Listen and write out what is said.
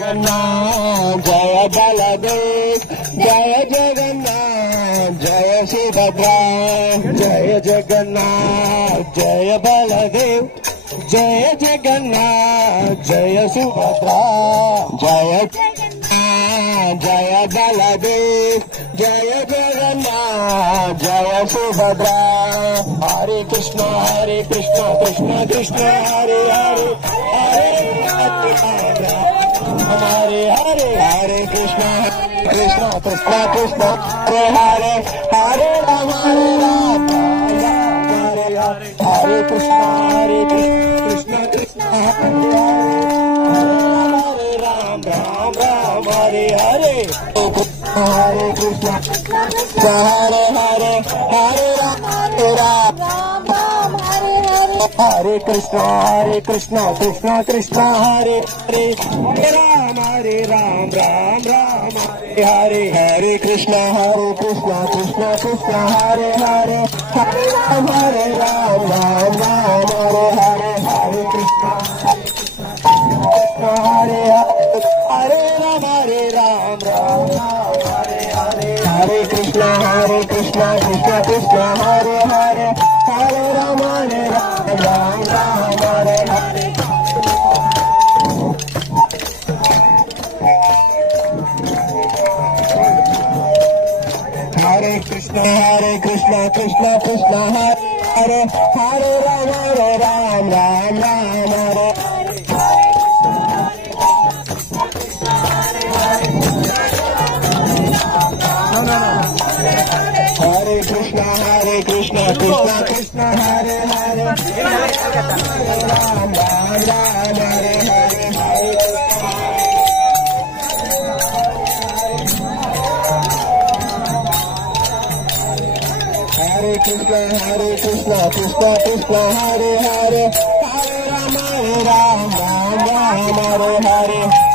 Jagannath Jai Baldev Jai Jagannath Jai Subhadra Jai Jagannath Jai Baldev Jai Jagannath Jai Subhadra Jai Jagannath Jai Baldev Jai Jagannath Jai Subhadra Hare Krishna Krishna Krishna Hare Hare Hare Hare Hare Hare Krishna Krishna Krishna Krishna Hare Hare Ram Hare Hare Krishna Krishna Krishna Hare Ram Ram Ram Hare Hare Hare Krishna Hare Hare Hare Ram Hare Krishna Krishna Krishna Hare Hare Ram Ram Ram Hare Hare Krishna Krishna Krishna Hare Hare Hare Ram Ram Ram Hare Hare Hare Krishna Hare Hare Ram Ram Hare Hare Hare Krishna Krishna Krishna Hare Hare Hare Ram Ram Ram Hare Hare Hare Krishna Krishna Krishna Hare Hare Hare Ram Ram Ram Hare Hare Krishna Krishna Krishna Hare Hare Ram Ram Ram Hare Hare Hare Krishna Krishna Hare Hare Hare Ram Ram Ram Hare Hare